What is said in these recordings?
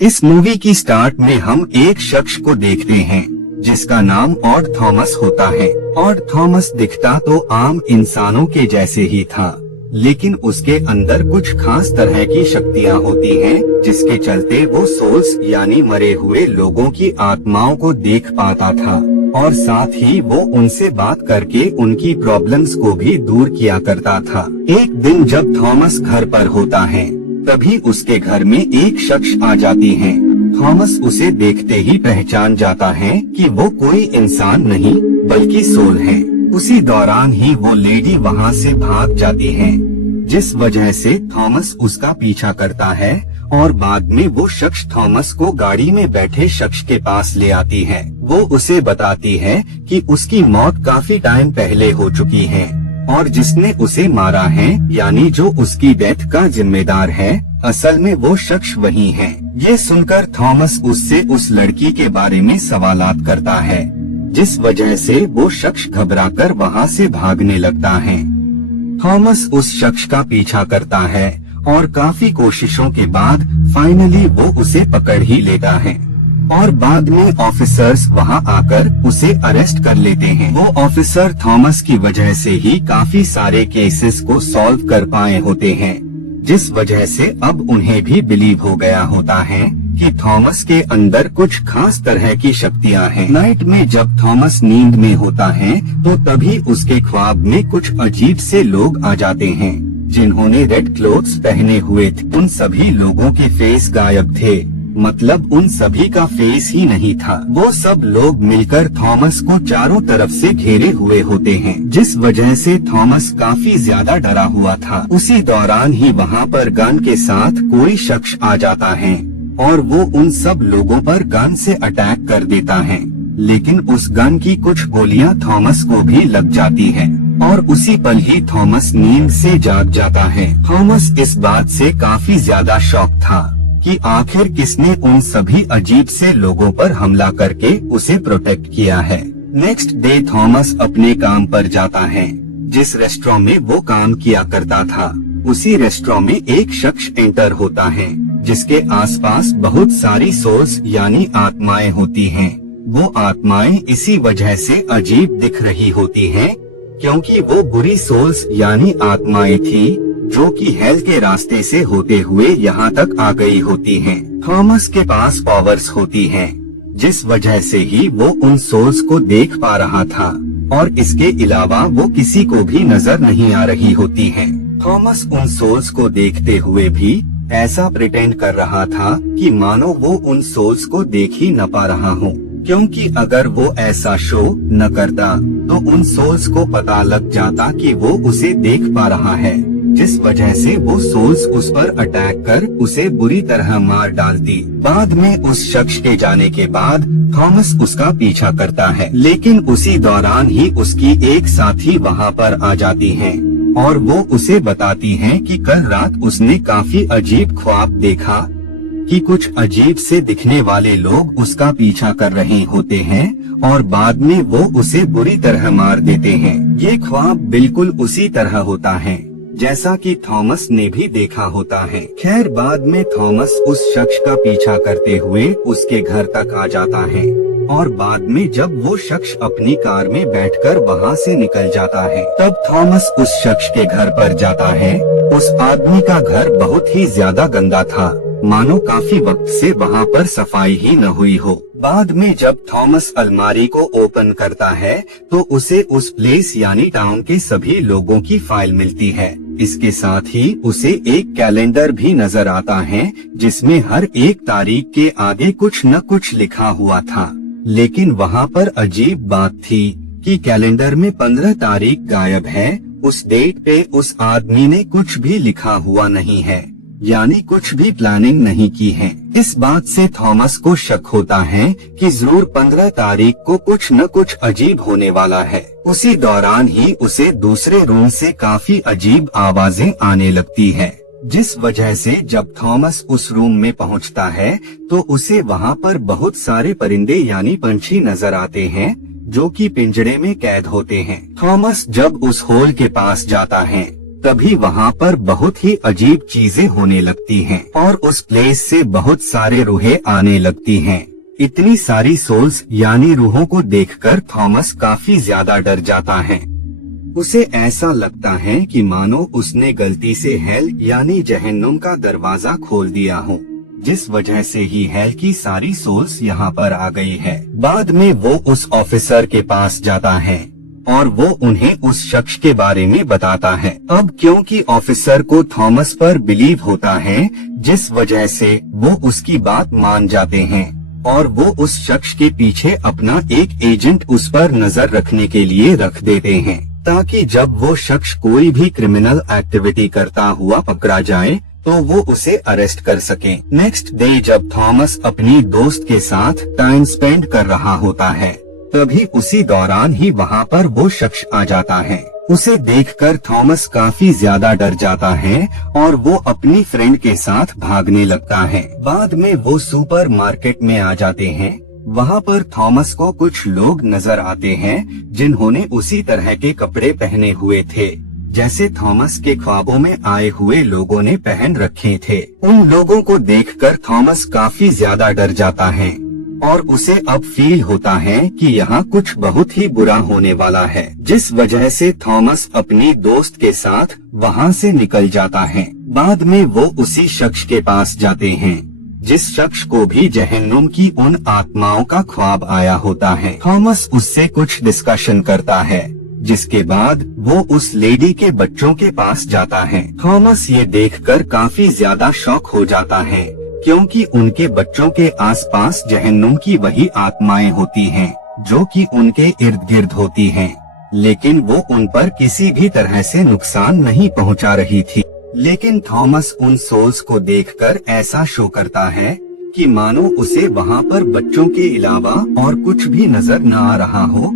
इस मूवी की स्टार्ट में हम एक शख्स को देखते हैं जिसका नाम ऑड थॉमस होता है। ऑड थॉमस दिखता तो आम इंसानों के जैसे ही था, लेकिन उसके अंदर कुछ खास तरह की शक्तियाँ होती हैं, जिसके चलते वो सोल्स यानी मरे हुए लोगों की आत्माओं को देख पाता था और साथ ही वो उनसे बात करके उनकी प्रॉब्लम्स को भी दूर किया करता था। एक दिन जब थॉमस घर पर होता है, तभी उसके घर में एक शख्स आ जाती है। थॉमस उसे देखते ही पहचान जाता है कि वो कोई इंसान नहीं बल्कि सोल है। उसी दौरान ही वो लेडी वहाँ से भाग जाती है, जिस वजह से थॉमस उसका पीछा करता है और बाद में वो शख्स थॉमस को गाड़ी में बैठे शख्स के पास ले आती है। वो उसे बताती है कि उसकी मौत काफी टाइम पहले हो चुकी है और जिसने उसे मारा है यानी जो उसकी डेथ का जिम्मेदार है, असल में वो शख्स वही है। ये सुनकर थॉमस उससे उस लड़की के बारे में सवालात करता है, जिस वजह से वो शख्स घबराकर वहाँ से भागने लगता है। थॉमस उस शख्स का पीछा करता है और काफी कोशिशों के बाद फाइनली वो उसे पकड़ ही लेता है और बाद में ऑफिसर्स वहां आकर उसे अरेस्ट कर लेते हैं। वो ऑफिसर थॉमस की वजह से ही काफी सारे केसेस को सॉल्व कर पाए होते हैं, जिस वजह से अब उन्हें भी बिलीव हो गया होता है कि थॉमस के अंदर कुछ खास तरह की शक्तियां हैं। नाइट में जब थॉमस नींद में होता है तो तभी उसके ख्वाब में कुछ अजीब से लोग आ जाते हैं, जिन्होंने रेड क्लोथ्स पहने हुए थे। उन सभी लोगों के फेस गायब थे, मतलब उन सभी का फेस ही नहीं था। वो सब लोग मिलकर थॉमस को चारों तरफ से घेरे हुए होते हैं, जिस वजह से थॉमस काफी ज्यादा डरा हुआ था। उसी दौरान ही वहाँ पर गन के साथ कोई शख्स आ जाता है और वो उन सब लोगों पर गन से अटैक कर देता है, लेकिन उस गन की कुछ गोलियां थॉमस को भी लग जाती है और उसी पल ही थॉमस नींद से जाग जाता है। थॉमस इस बात से काफी ज्यादा शॉक था कि आखिर किसने उन सभी अजीब से लोगों पर हमला करके उसे प्रोटेक्ट किया है। नेक्स्ट डे थॉमस अपने काम पर जाता है। जिस रेस्टोरेंट में वो काम किया करता था, उसी रेस्टोरेंट में एक शख्स एंटर होता है, जिसके आसपास बहुत सारी सोल्स यानी आत्माएं होती हैं। वो आत्माएं इसी वजह से अजीब दिख रही होती हैं, क्योंकि वो बुरी सोल्स यानी आत्माएं थी जो कि हेल के रास्ते से होते हुए यहाँ तक आ गई होती हैं। थॉमस के पास पावर्स होती हैं, जिस वजह से ही वो उन सोल्स को देख पा रहा था और इसके अलावा वो किसी को भी नजर नहीं आ रही होती हैं। थॉमस उन सोल्स को देखते हुए भी ऐसा प्रिटेंड कर रहा था कि मानो वो उन सोल्स को देख ही न पा रहा हो, क्योंकि अगर वो ऐसा शो न करता तो उन सोल्स को पता लग जाता कि वो उसे देख पा रहा है, जिस वजह से वो सोल्स उस पर अटैक कर उसे बुरी तरह मार डालती। बाद में उस शख्स के जाने के बाद थॉमस उसका पीछा करता है, लेकिन उसी दौरान ही उसकी एक साथी वहाँ पर आ जाती है और वो उसे बताती है कि कल रात उसने काफी अजीब ख्वाब देखा कि कुछ अजीब से दिखने वाले लोग उसका पीछा कर रहे होते हैं और बाद में वो उसे बुरी तरह मार देते हैं। ये ख्वाब बिल्कुल उसी तरह होता है जैसा कि थॉमस ने भी देखा होता है। खैर बाद में थॉमस उस शख्स का पीछा करते हुए उसके घर तक आ जाता है और बाद में जब वो शख्स अपनी कार में बैठकर वहाँ से निकल जाता है, तब थॉमस उस शख्स के घर पर जाता है। उस आदमी का घर बहुत ही ज्यादा गंदा था, मानो काफी वक्त से वहाँ पर सफाई ही न हुई हो। बाद में जब थॉमस अलमारी को ओपन करता है तो उसे उस प्लेस यानी टाउन के सभी लोगों की फाइल मिलती है। इसके साथ ही उसे एक कैलेंडर भी नजर आता है, जिसमें हर एक तारीख के आगे कुछ न कुछ लिखा हुआ था, लेकिन वहाँ पर अजीब बात थी कि कैलेंडर में 15 तारीख गायब है। उस डेट पे उस आदमी ने कुछ भी लिखा हुआ नहीं है, यानी कुछ भी प्लानिंग नहीं की है। इस बात से थॉमस को शक होता है कि जरूर 15 तारीख को कुछ न कुछ अजीब होने वाला है। उसी दौरान ही उसे दूसरे रूम से काफी अजीब आवाजें आने लगती है, जिस वजह से जब थॉमस उस रूम में पहुंचता है तो उसे वहां पर बहुत सारे परिंदे यानी पंछी नजर आते हैं, जो कि पिंजरे में कैद होते हैं। थॉमस जब उस होल के पास जाता है तभी वहाँ पर बहुत ही अजीब चीजें होने लगती हैं और उस प्लेस से बहुत सारे रूहें आने लगती हैं। इतनी सारी सोल्स यानी रूहों को देखकर थॉमस काफी ज्यादा डर जाता है। उसे ऐसा लगता है कि मानो उसने गलती से हेल यानी जहन्नुम का दरवाजा खोल दिया हो, जिस वजह से ही हेल की सारी सोल्स यहाँ पर आ गई है। बाद में वो उस ऑफिसर के पास जाता है और वो उन्हें उस शख्स के बारे में बताता है। अब क्योंकि ऑफिसर को थॉमस पर बिलीव होता है, जिस वजह से वो उसकी बात मान जाते हैं और वो उस शख्स के पीछे अपना एक एजेंट उस पर नजर रखने के लिए रख देते हैं, ताकि जब वो शख्स कोई भी क्रिमिनल एक्टिविटी करता हुआ पकड़ा जाए तो वो उसे अरेस्ट कर सके। नेक्स्ट डे जब थॉमस अपनी दोस्त के साथ टाइम स्पेंड कर रहा होता है, तभी उसी दौरान ही वहाँ पर वो शख्स आ जाता है। उसे देखकर थॉमस काफी ज्यादा डर जाता है और वो अपनी फ्रेंड के साथ भागने लगता है। बाद में वो सुपर मार्केट में आ जाते हैं। वहाँ पर थॉमस को कुछ लोग नजर आते हैं जिन्होंने उसी तरह के कपड़े पहने हुए थे जैसे थॉमस के ख्वाबों में आए हुए लोगों ने पहन रखे थे। उन लोगों को देखकर थॉमस काफी ज्यादा डर जाता है और उसे अब फील होता है कि यहाँ कुछ बहुत ही बुरा होने वाला है, जिस वजह से थॉमस अपनी दोस्त के साथ वहाँ से निकल जाता है। बाद में वो उसी शख्स के पास जाते हैं जिस शख्स को भी जहन्नुम की उन आत्माओं का ख्वाब आया होता है। थॉमस उससे कुछ डिस्कशन करता है, जिसके बाद वो उस लेडी के बच्चों के पास जाता है। थॉमस ये देखकर काफी ज्यादा शॉक हो जाता है, क्योंकि उनके बच्चों के आसपास जहन्नुम की वही आत्माएं होती हैं जो कि उनके इर्द गिर्द होती हैं, लेकिन वो उन पर किसी भी तरह से नुकसान नहीं पहुंचा रही थी। लेकिन थॉमस उन सोल्स को देखकर ऐसा शो करता है कि मानो उसे वहाँ पर बच्चों के अलावा और कुछ भी नजर न आ रहा हो,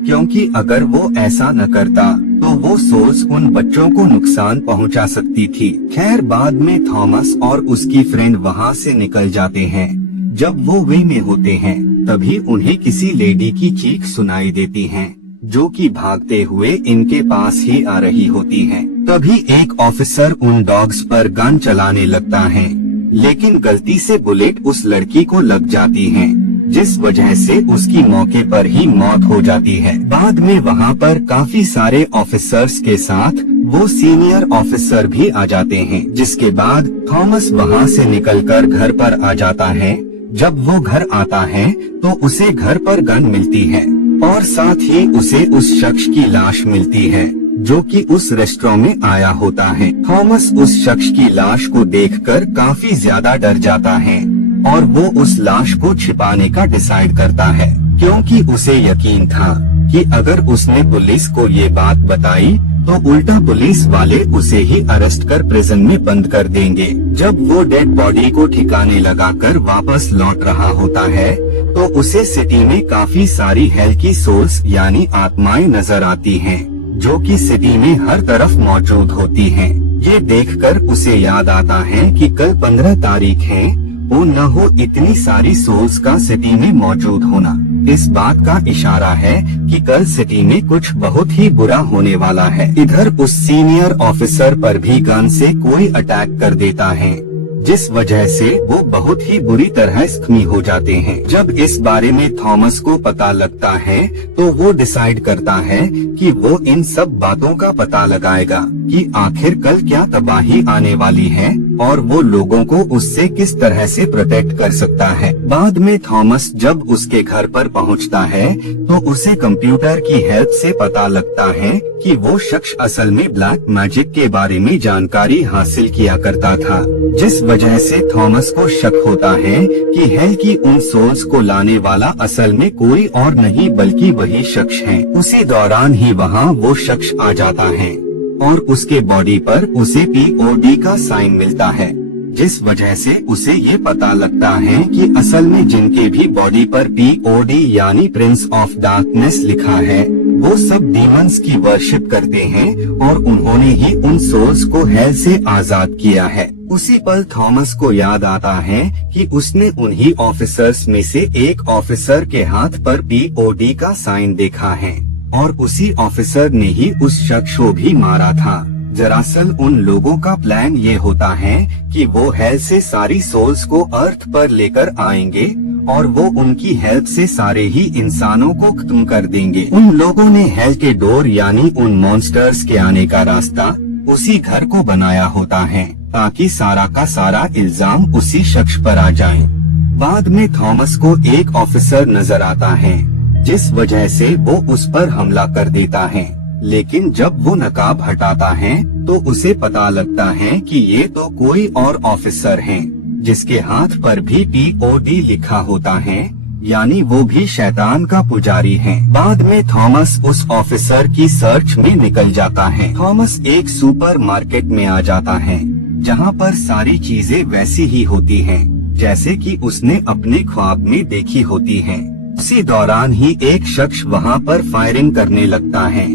क्योंकि अगर वो ऐसा न करता तो वो सोल्स उन बच्चों को नुकसान पहुंचा सकती थी। खैर बाद में थॉमस और उसकी फ्रेंड वहाँ से निकल जाते हैं। जब वो वे में होते हैं तभी उन्हें किसी लेडी की चीख सुनाई देती है जो कि भागते हुए इनके पास ही आ रही होती है। तभी एक ऑफिसर उन डॉग्स पर गन चलाने लगता है, लेकिन गलती से बुलेट उस लड़की को लग जाती है, जिस वजह से उसकी मौके पर ही मौत हो जाती है। बाद में वहाँ पर काफी सारे ऑफिसर्स के साथ वो सीनियर ऑफिसर भी आ जाते हैं, जिसके बाद थॉमस वहाँ से निकलकर घर पर आ जाता है। जब वो घर आता है तो उसे घर पर गन मिलती है और साथ ही उसे उस शख्स की लाश मिलती है जो कि उस रेस्टोरेंट में आया होता है। थॉमस उस शख्स की लाश को देखकर काफी ज्यादा डर जाता है और वो उस लाश को छिपाने का डिसाइड करता है, क्योंकि उसे यकीन था कि अगर उसने पुलिस को ये बात बताई तो उल्टा पुलिस वाले उसे ही अरेस्ट कर प्रिजन में बंद कर देंगे। जब वो डेड बॉडी को ठिकाने लगाकर वापस लौट रहा होता है तो उसे सिटी में काफी सारी हेल की सोल्स यानी आत्माएं नजर आती हैं, जो कि सिटी में हर तरफ मौजूद होती हैं। ये देखकर उसे याद आता है कि कल 15 तारीख है, वो न हो इतनी सारी सोल्स का सिटी में मौजूद होना इस बात का इशारा है कि कल सिटी में कुछ बहुत ही बुरा होने वाला है। इधर उस सीनियर ऑफिसर पर भी गन से कोई अटैक कर देता है, जिस वजह से वो बहुत ही बुरी तरह जख्मी हो जाते हैं। जब इस बारे में थॉमस को पता लगता है तो वो डिसाइड करता है कि वो इन सब बातों का पता लगाएगा कि आखिर कल क्या तबाही आने वाली है और वो लोगों को उससे किस तरह से प्रोटेक्ट कर सकता है। बाद में थॉमस जब उसके घर पर पहुंचता है तो उसे कंप्यूटर की हेल्प से पता लगता है कि वो शख्स असल में ब्लैक मैजिक के बारे में जानकारी हासिल किया करता था, जिस वजह से थॉमस को शक होता है कि हेल की उन सोल्स को लाने वाला असल में कोई और नहीं बल्कि वही शख्स है। उसी दौरान ही वहाँ वो शख्स आ जाता है और उसके बॉडी पर उसे POD का साइन मिलता है, जिस वजह से उसे ये पता लगता है कि असल में जिनके भी बॉडी पर POD यानी प्रिंस ऑफ डार्कनेस लिखा है वो सब डीमंस की वर्शिप करते हैं और उन्होंने ही उन सोल्स को हेल से आजाद किया है। उसी पल थॉमस को याद आता है कि उसने उन्हीं ऑफिसर्स में से एक ऑफिसर के हाथ पर POD का साइन देखा है और उसी ऑफिसर ने ही उस शख्स को भी मारा था, दरअसल उन लोगों का प्लान ये होता है कि वो हेल से सारी सोल्स को अर्थ पर लेकर आएंगे और वो उनकी हेल्प से सारे ही इंसानों को खत्म कर देंगे। उन लोगों ने हेल के डोर यानी उन मॉन्स्टर्स के आने का रास्ता उसी घर को बनाया होता है ताकि सारा का सारा इल्जाम उसी शख्स पर आ जाए। बाद में थॉमस को एक ऑफिसर नजर आता है जिस वजह से वो उस पर हमला कर देता है, लेकिन जब वो नकाब हटाता है तो उसे पता लगता है कि ये तो कोई और ऑफिसर हैं जिसके हाथ पर भी POD लिखा होता है, यानी वो भी शैतान का पुजारी है। बाद में थॉमस उस ऑफिसर की सर्च में निकल जाता है। थॉमस एक सुपर मार्केट में आ जाता है जहाँ पर सारी चीजें वैसी ही होती हैं जैसे कि उसने अपने ख्वाब में देखी होती हैं। उसी दौरान ही एक शख्स वहाँ पर फायरिंग करने लगता है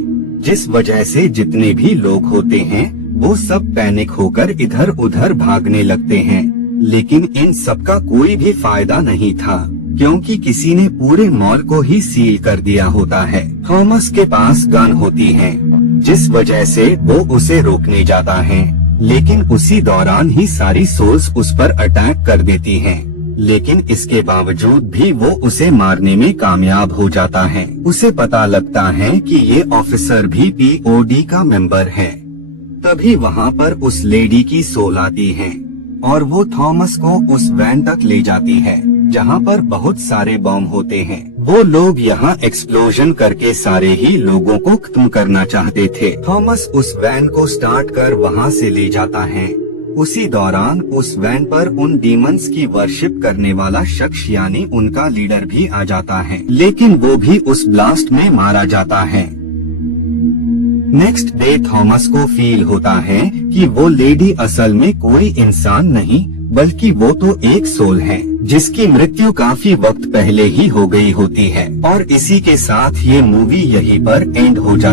जिस वजह से जितने भी लोग होते हैं वो सब पैनिक होकर इधर उधर भागने लगते हैं, लेकिन इन सब का कोई भी फायदा नहीं था क्योंकि किसी ने पूरे मॉल को ही सील कर दिया होता है। थॉमस के पास गन होती है जिस वजह से वो उसे रोकने जाता है, लेकिन उसी दौरान ही सारी सोल्स उस पर अटैक कर देती हैं। लेकिन इसके बावजूद भी वो उसे मारने में कामयाब हो जाता है। उसे पता लगता है कि ये ऑफिसर भी POD का मेंबर है। तभी वहाँ पर उस लेडी की सोल आती है और वो थॉमस को उस वैन तक ले जाती है जहाँ पर बहुत सारे बम होते हैं। वो लोग यहाँ एक्सप्लोजन करके सारे ही लोगों को खत्म करना चाहते थे। थॉमस उस वैन को स्टार्ट कर वहाँ से ले जाता है। उसी दौरान उस वैन पर उन डीमंस की वर्शिप करने वाला शख्स यानी उनका लीडर भी आ जाता है, लेकिन वो भी उस ब्लास्ट में मारा जाता है। नेक्स्ट डे थॉमस को फील होता है कि वो लेडी असल में कोई इंसान नहीं बल्कि वो तो एक सोल है जिसकी मृत्यु काफी वक्त पहले ही हो गई होती है। और इसी के साथ ये मूवी यहीं पर एंड हो जाती है।